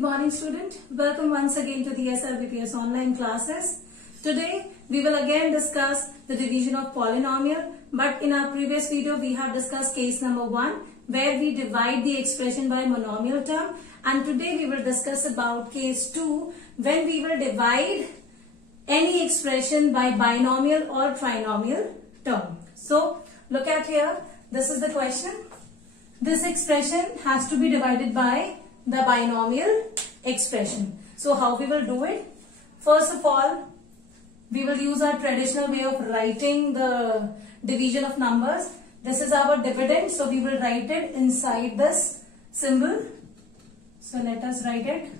good morning student. Welcome once again to the SRBPS online classes. Today we will again discuss the division of polynomial, but in our previous video we have discussed case number 1 where we divide the expression by monomial term, and today we will discuss about case 2 when we will divide any expression by binomial or trinomial term. So look at here, this is the question. This expression has to be divided by the binomial expression. So how we will do it? First of all, we will use our traditional way of writing the division of numbers. This is our dividend, so we will write it inside this symbol. So let us write it.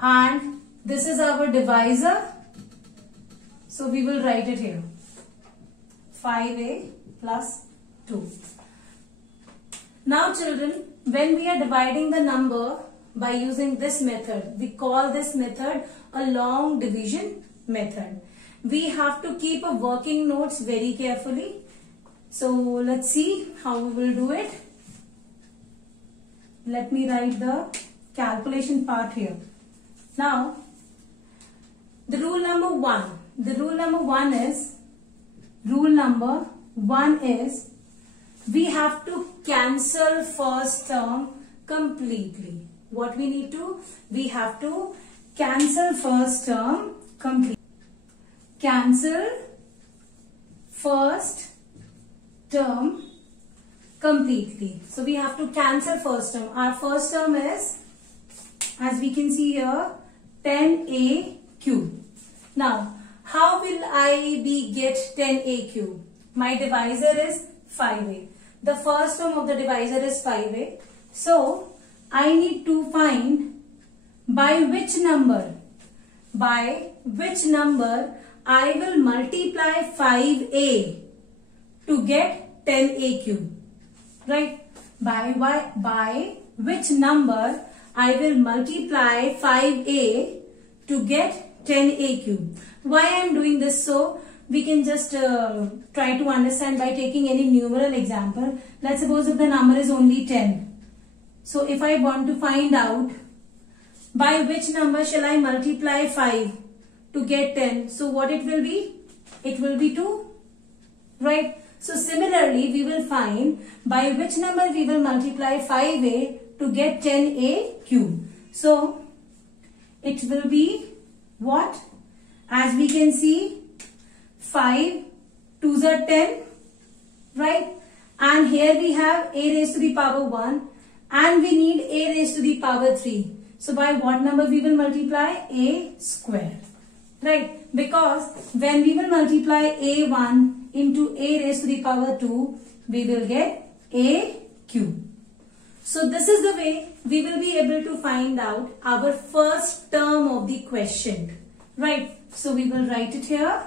And this is our divisor, so we will write it here. 5a plus 2. Now children, when we are dividing the number by using this method, we call this method a long division method. We have to keep a working notes very carefully. So let's see how we will do it. Let me write the calculation part here. Now, the rule number one is we have to cancel first term completely. What we need to? We have to cancel first term completely. Cancel first term completely. So we have to cancel first term. Our first term is, as we can see here, 10a cube. Now, how will I get 10a cube? My divisor is 5a. The first term of the divisor is 5a. So, I need to find by which number I will multiply 5a to get 10a cube. Right? By which number I will multiply 5a to get 10a cube. Why I am doing this? So we can just try to understand by taking any numeral example. Let's suppose if the number is only 10. So if I want to find out by which number shall I multiply 5 to get 10. So what it will be? It will be 2. Right? So similarly we will find by which number we will multiply 5a to get 10a cube. So it will be what? As we can see, 5 2s are 10, right? And here we have a raised to the power 1 and we need a raised to the power 3. So by what number we will multiply? A square, right? Because when we will multiply a1 into a raised to the power 2, we will get a cube. So this is the way we will be able to find out our first term of the question, right? So we will write it here.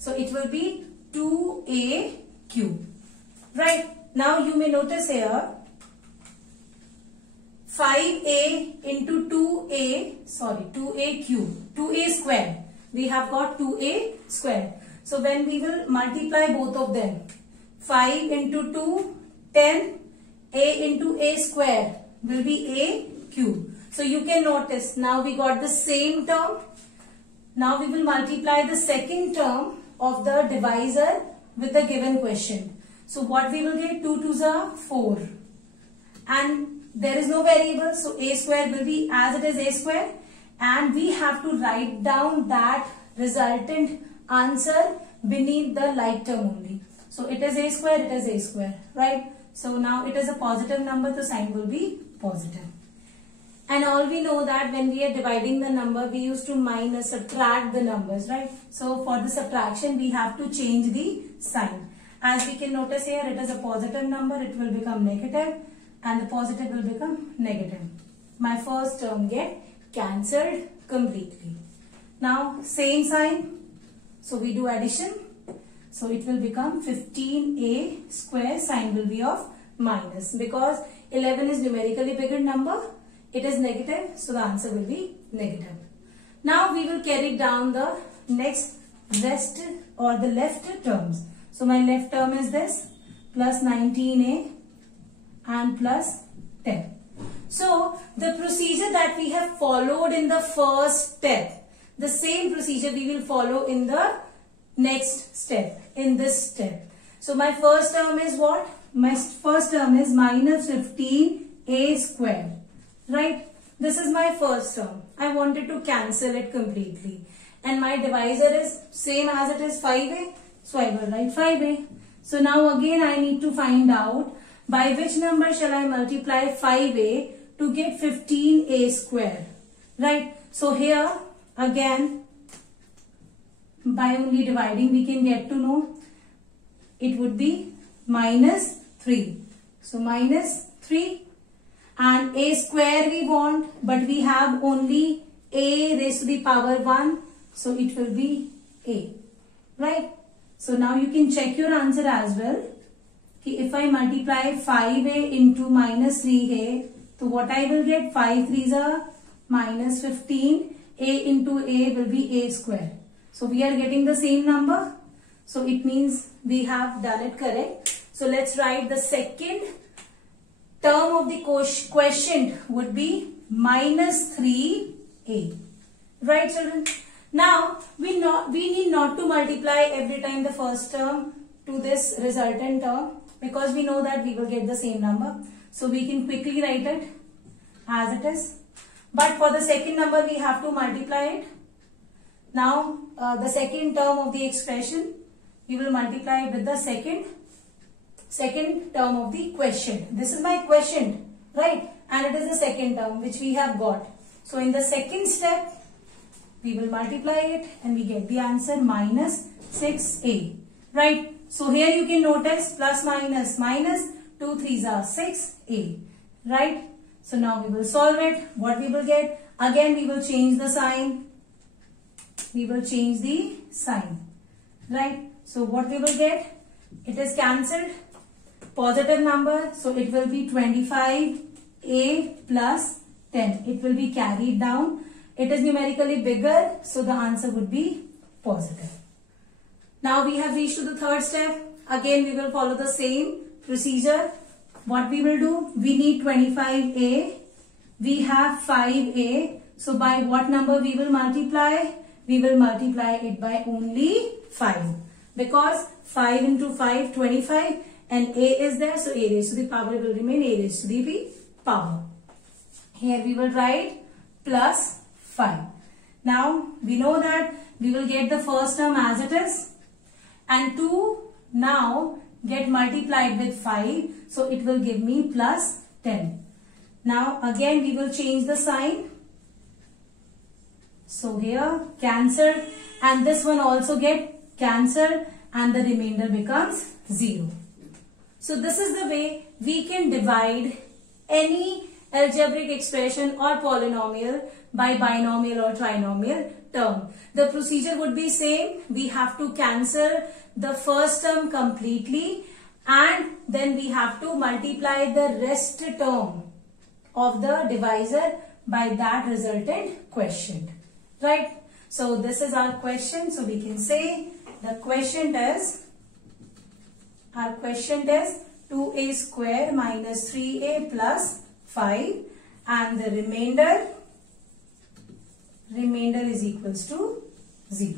So it will be 2a cube, right? Now you may notice here 5a into 2a cube, 2a square. We have got 2a square. So when we will multiply both of them, 5 into 2, 10, a into a square will be a cube. So you can notice now we got the same term. Now we will multiply the second term of the divisor with the given question. So what we will get? 2 2s are 4. And there is no variable. So a square will be as it is a square. And we have to write down that resultant answer beneath the like term only. So it is a square, right? So now it is a positive number, the sign will be positive. And all we know that when we are dividing the number, we used to subtract the numbers, right? So for the subtraction, we have to change the sign. As we can notice here, it is a positive number, it will become negative, and the positive will become negative. My first term get cancelled completely. Now same sign, so we do addition. So it will become 15a square, sign will be of minus because 11 is numerically bigger number. It is negative, so the answer will be negative. Now we will carry down the next rest or the left terms. So my left term is this plus 19a and plus 10. So the procedure that we have followed in the first step, the same procedure we will follow in the next step, in this step. So my first term is what? My first term is minus 15a square, right? This is my first term. I wanted to cancel it completely. And my divisor is same as it is 5a. So I will write 5a. So now again I need to find out by which number shall I multiply 5a to get 15a square, right? So here again by only dividing we can get to know it would be minus 3. So minus 3 and a square we want, but we have only a raised to the power 1. So it will be a, right? So now you can check your answer as well. If I multiply 5a into minus 3a, so what I will get? 5 3s are minus 15. A into a will be a square. So we are getting the same number. So it means we have done it correct. So let's write the second term of the quotient would be minus 3a. Right, children? Now we need not to multiply every time the first term to this resultant term, because we know that we will get the same number. So we can quickly write it as it is. But for the second number we have to multiply it. Now the second term of the expression we will multiply with the second term of the quotient. This is my quotient, right? And it is the second term which we have got. So in the second step we will multiply it and we get the answer minus 6a, right? So here you can notice plus minus minus 2 3s are 6a, right? So now we will solve it. What we will get? Again we will change the sign. We will change the sign, right? So what we will get? It is cancelled. Positive number. So it will be 25a plus 10. It will be carried down. It is numerically bigger. So the answer would be positive. Now we have reached to the third step. Again we will follow the same procedure. What we will do? We need 25a. We have 5a. So by what number we will multiply? We will multiply it by only 5. Because 5 into 5, 25 and a is there. So a raised to the power will remain a raised to the power. Here we will write plus 5. Now we know that we will get the first term as it is. And 2 now get multiplied with 5. So it will give me plus 10. Now again we will change the sign. So here cancelled and this one also get cancelled and the remainder becomes 0. So this is the way we can divide any algebraic expression or polynomial by binomial or trinomial term. The procedure would be same. We have to cancel the first term completely and then we have to multiply the rest term of the divisor by that resultant quotient. Right? So this is our question. So we can say the quotient is, our quotient is 2a square minus 3a plus 5 and the remainder is equals to 0.